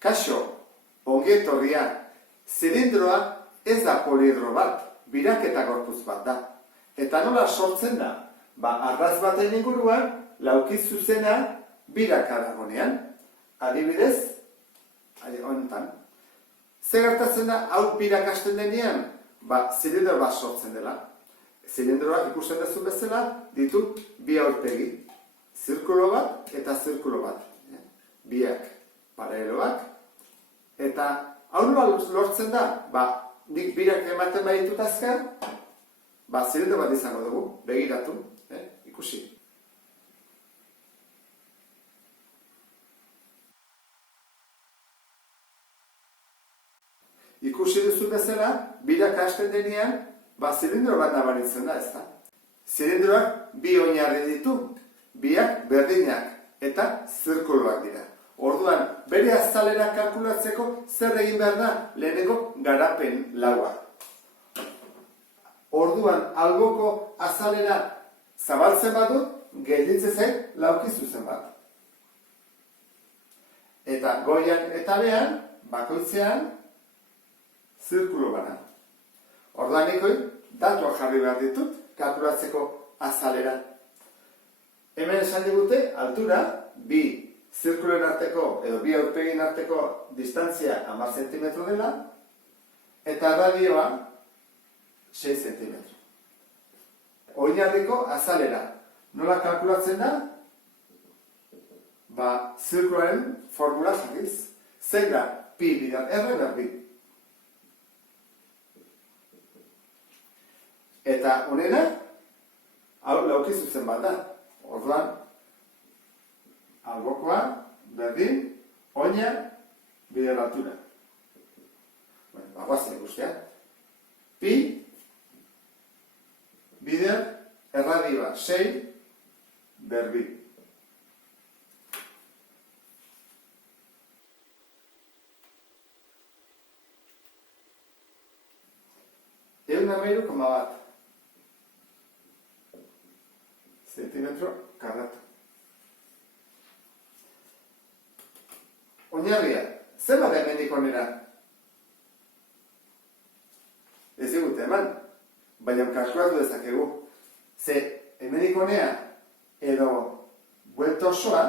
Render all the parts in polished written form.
Kaixo, ongi etorria, zilindroa ez da poliedro bat, biraketa gorputz bat da. Eta nola sortzen da? Arraz baten inguruan, lauki zuzena biraka dagonean. Adibidez, honetan. Zer gertatzen da, hau birakasten denean? Zilindro bat sortzen dela. Zilindroak ikusten duzu bezala, ditu bi aurpegi. Zirkulo bat eta zirkulo bat. Biak paraleloak. Eta hau lortzen da, nik birak ematen baditut azkar, zilindro bat izango dugu, begiratu, ikusi. Ikusi duzu bezala, birak hasten denean, zilindro bat nabaritzen da, ezta? Zilindroak bi oinarri ditu, biak berdinak eta zirkuloak dira. Orduan, bere azalera kalkulatzeko zer egin behar da lehenengo garapen laua. Orduan, alboko azalera zabaltzen badut, gelditzen zait lauki zuzen bat. Eta goian eta behan, bakoitzean, zirkulo bana. Orduan nikoi, datuak jarri behar ditut, kalkulatzeko azalera. Hemen esan digute, altura, bi zirkuloen arteko, edo bi aurpegin arteko distantzia 10 cm dela, eta radioa 6 cm. Oinarriko azalera. Nola kalkulatzen da? Zirkuloaren formula jarriz. Zein da? Pi bider R ber bi. Eta honena, hau lauki zuzen bat da. Orduan, albokoa, berdin, oina, bider altura. Guazen ikustea. Pi, bider, erradioa, 6, berbi. €1,1 zentimetro karratu. Oinarria, zer bat hemendik onera? Ez digute eman, baina kalkulatu dezakegu. Ze hemendik onera edo buelta osoa,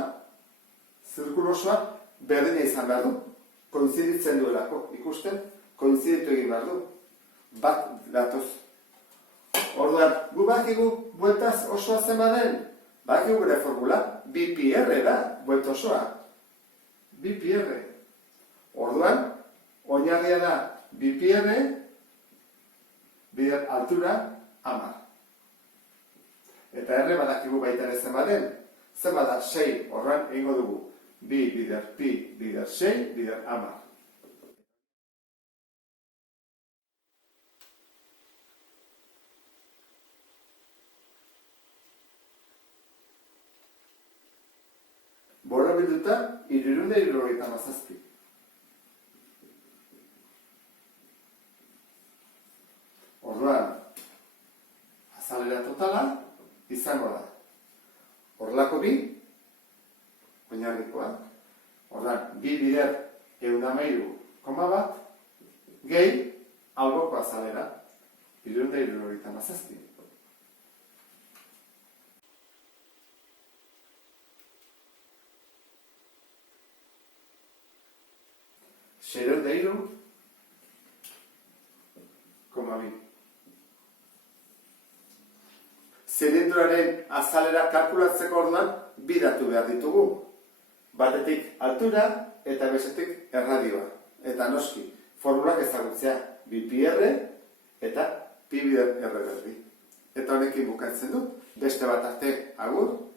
zirkulo osoa, berdina izan behar du. Koinziditzen duelako, ikusten, koinziditu egin behar du. Bat datoz. Orduan, gu bakigu bueltaz osoa zen baden, bakigu gure formula, bi pi R da, buelta osoa. Bi pi R. Orduan, oinarria da bi pi R, bider altura 10. Eta R badakigu baita ere zen baden, zen bada 6, orduan egingo dugu, bi bider pi, bider 6, bider 10. Borra bilduta, 377. Orduan, azalera totala izango da. Horrelako bi, oinarrikoa. Orduan, bi bider 113,1, gehi, alboko azalera, 377. Xereu de hiru, koma bi. Zilindroaren azalera kalkulatzeko orduan bi datu behar ditugu. Batetik altura eta bestetik erradioa. Eta noski, formulak ezagutzea bi pi R eta pi bider R berdi. Eta honekin bukatzen dut, beste bat arte, agur.